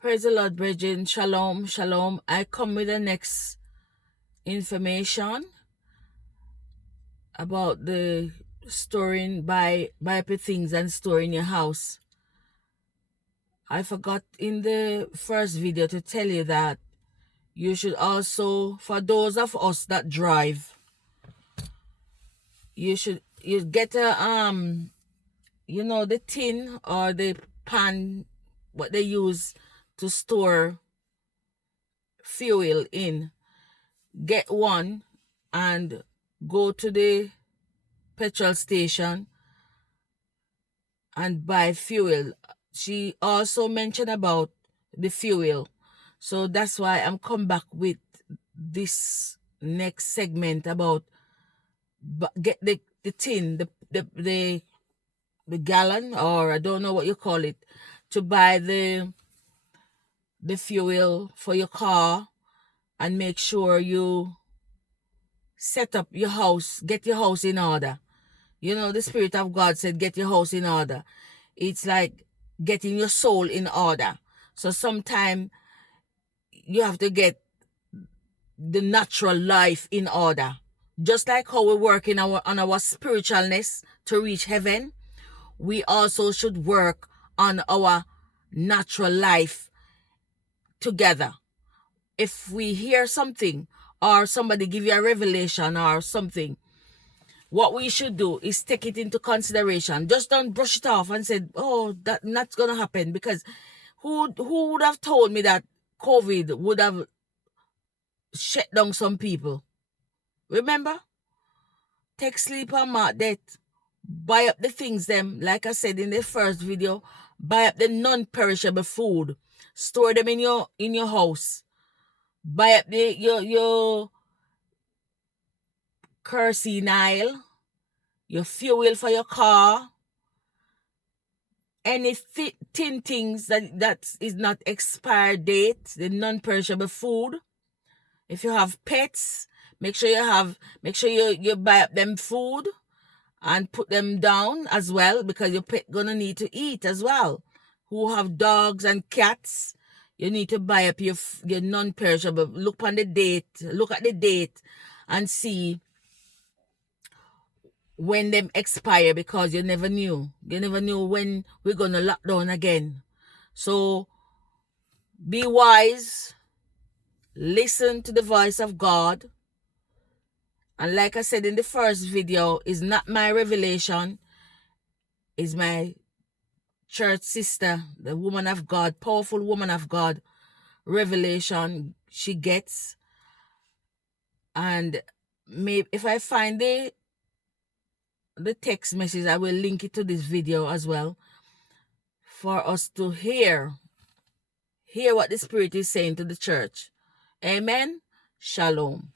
Praise the Lord, brethren. Shalom, shalom. I come with the next information about the storing buy up things and store in your house. I forgot in the first video to tell you that you should also, for those of us that drive, you get a the tin or the pan what they use to store fuel in. Get one and go to the petrol station and buy fuel. She also mentioned about the fuel. So that's why I'm come back with this next segment about get the tin, the gallon, or I don't know what you call it, to buy the fuel for your car, and make sure you set up your house, get your house in order. You know, the Spirit of God said, get your house in order. It's like getting your soul in order. So sometimes you have to get the natural life in order. Just like how we work on our spiritualness to reach heaven, we also should work on our natural life together. If we hear something or somebody give you a revelation or something, what we should do is take it into consideration. Just don't brush it off and say, oh, that's going to happen. Because who would have told me that COVID would have shut down some people? Remember? Take sleep and mark death. Buy up the things them, like I said in the first video, buy up the non-perishable food. Store them in your house. Buy up your kerosene oil, your fuel for your car, any thin things that is not expired date, the non-perishable food. If you have pets, make sure you buy up them food and put them down as well, because your pet gonna need to eat as well. Who have dogs and cats, you need to buy up your non-perishable. Look at the date and see when them expire, because you never knew when we're gonna lock down again. So be wise, listen to the voice of God, and like I said in the first video, is not my revelation, is my church sister, the woman of God, powerful woman of God, revelation she gets. And maybe if I find the text message, I will link it to this video as well, for us to hear what the Spirit is saying to the church. Amen. Shalom.